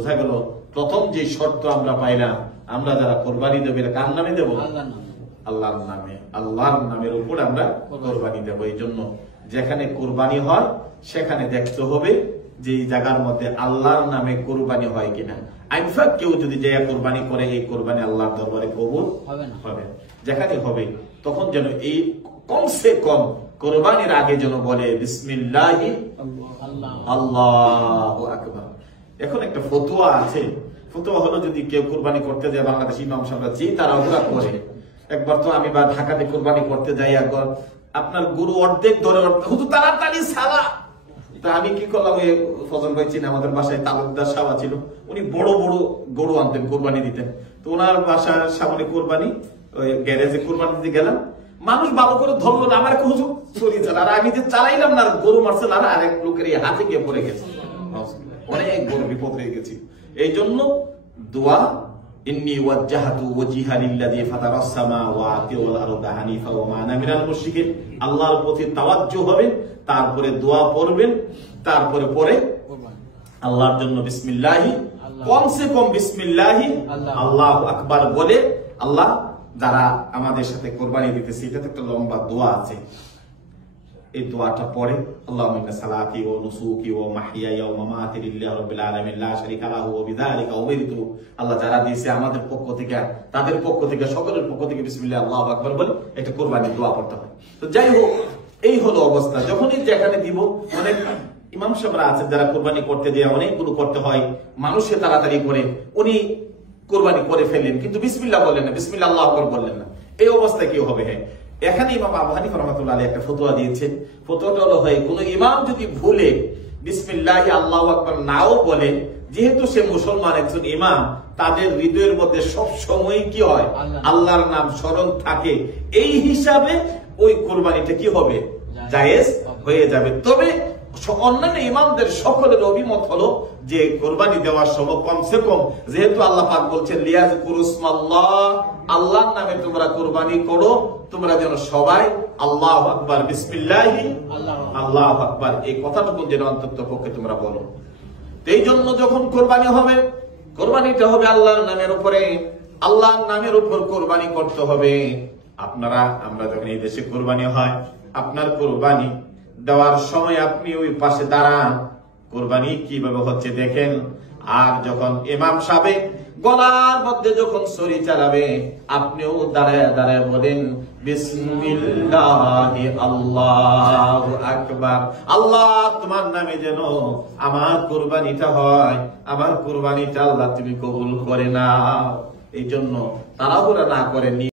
বোঝা গেল প্রথম যে শর্ত আমরা পাইলাম, আমরা যারা কোরবানি দেবো এটা কার নামে দেবো? আল্লাহর নামে। আল্লাহর নামের উপর আমরা কোরবানি দেবো। এই জন্য যেখানে কোরবানি হয় সেখানে দেখতে হবে যে এই জায়গার মধ্যে আল্লাহর নামে কোরবানি হয় কিনা। ইনফ্যাক্ট কেউ যদি যে কোরবানি করে, এই কোরবানি আল্লাহর দরবারে কবুল হবে। যেখানে হবে তখন যেন এই কমসে কম কোরবানির আগে যেন বলে বিসমিল্লাহি আল্লাহু আকবার। এখন একটা ফতোয়া আছে, ফতোয়া হলো যদি কেউ কোরবানি করতে যায়, বাংলাদেশি ইমাম সাহেবরা যে তারা ওরা করে। একবার তো আমি বা ঢাকাতে কোরবানি করতে যাই, একবার আপনার গরু অর্ধেক ধরে হুজুর তাড়াতাড়ি সালা। তা আমি কি করলাম, ওই ফজল ভাই চিনে আমাদের বাসায় তালুকদার সাহা ছিল, উনি বড় বড় গরু আনতেন কোরবানি দিতেন। তো ওনার বাসার সামনে কোরবানি, ওই গ্যারেজে কোরবানি দিতে গেলাম, মানুষ ভালো করে ধরলো না, আমার হুজুর সরিয়ে চালা। আর আমি যে চালাইলাম না, গরু মারছে না, আরেক লোকের হাতে গিয়ে পড়ে গেছে, অনেক বড় বিপদ হয়ে গেছে। এই জন্য দোয়া ইন্নী ওয়াজ্জাহাতু ওয়াজহিয়া লিল্লাযী ফাতারাস সামাওয়াতি ওয়াল আরদা হানিফা ওয়া মা আনা মিনাল মুশরিকিন। আল্লাহর প্রতি তাওয়াজ্জুহ হবেন, তারপরে দোয়া পড়বেন, তারপরে পরে আল্লাহর জন্য বিসমিল্লাহি, কমসে কম বিসমিল্লাহি আল্লাহু আকবার বলে আল্লাহ যারা আমাদের সাথে কোরবানি দিতেছে, এটাতে একটা লম্বা দোয়া আছে, এই দোয়াটা পড়ে আল্লাহুম্মা ইন্না সালাতি ওয়া নুসুকি ওয়া মাহইয়ায়া ওয়া মামাতি লিল্লাহি রাব্বিল আলামিন লা শারীকা লাহু ওয়া বিযালিকা উমিরতু। আল্লাহ যারা দিয়েছে আমাদের পক্ষ থেকে, তাদের পক্ষ থেকে, সকলের পক্ষ থেকে বিসমিল্লাহ আল্লাহু আকবার বলে এটা কোরবানির দোয়া পড়তে হয়। তো যাই হোক, এই হলো অবস্থা। যখনই যেখানে দিব, অনেক ইমাম সাহেবরা আছেন যারা কোরবানি করতে যায় অনেকগুলো করতে হয়, মানুষে তাড়াতাড়ি করে, উনি কোরবানি করে ফেললেন কিন্তু বিসমিল্লাহ বললেন না, বিসমিল্লাহ আল্লাহু আকবার বললেন না। এই অবস্থায় কি হবে? হ্যাঁ, এখানে ইমাম আবু হানিফা রাহমাতুল্লাহ আলাইহি একটা ফতোয়া দিয়েছেন। ফতোয়াটা হলো, হয় কোন ইমাম যদি ভুলে বিসমিল্লাহি আল্লাহু আকবার নাও বলে, যেহেতু সে মুসলমান একজন ইমাম, তাদের হৃদয়ের মধ্যে সব সময় কি হয়? আল্লাহর নাম স্মরণ থাকে। এই হিসাবে ওই কোরবানিটা কি হবে? জায়েজ হয়ে যাবে। তবে অন্যান্য ইমামদের সকলের অভিমত হলো যে কোরবানি দেওয়ার সময় কমসে কম, যেহেতু আল্লাহ পাক বলছেন লিয়াযকুরুসমাল্লাহ, আল্লাহর নামে তোমরা কোরবানি করো, তোমরা যেন সবাই আল্লাহু আকবার, বিসমিল্লাহি আল্লাহু আকবার, এই কথাটুকু যেন অন্তত পক্ষে তোমরা বলো। এই জন্য যখন কোরবানি হবে, কোরবানিটা হবে আল্লাহর নামের উপরে, আল্লাহর নামের উপর কোরবানি করতে হবে। আমরা যখন এই দেশে কোরবানি হয়, আপনার কোরবানি দেওয়ার সময় আপনি ওই পাশে দাঁড়ান, কোরবানি কিভাবে হচ্ছে দেখেন। আর যখন ইমাম সাহেব গলার মধ্যে যখন ছুরি চালাবে, আপনিও দাঁড়ায় দাঁড়ায় বলেন বিসমিল্লাহি আল্লাহু আকবার। আল্লাহ তোমার নামে যেন আমার কোরবানিটা হয়, আমার কোরবানিটা আল্লাহ তুমি কবুল করে নাও। এই জন্য তাড়াহুড়া না করেন।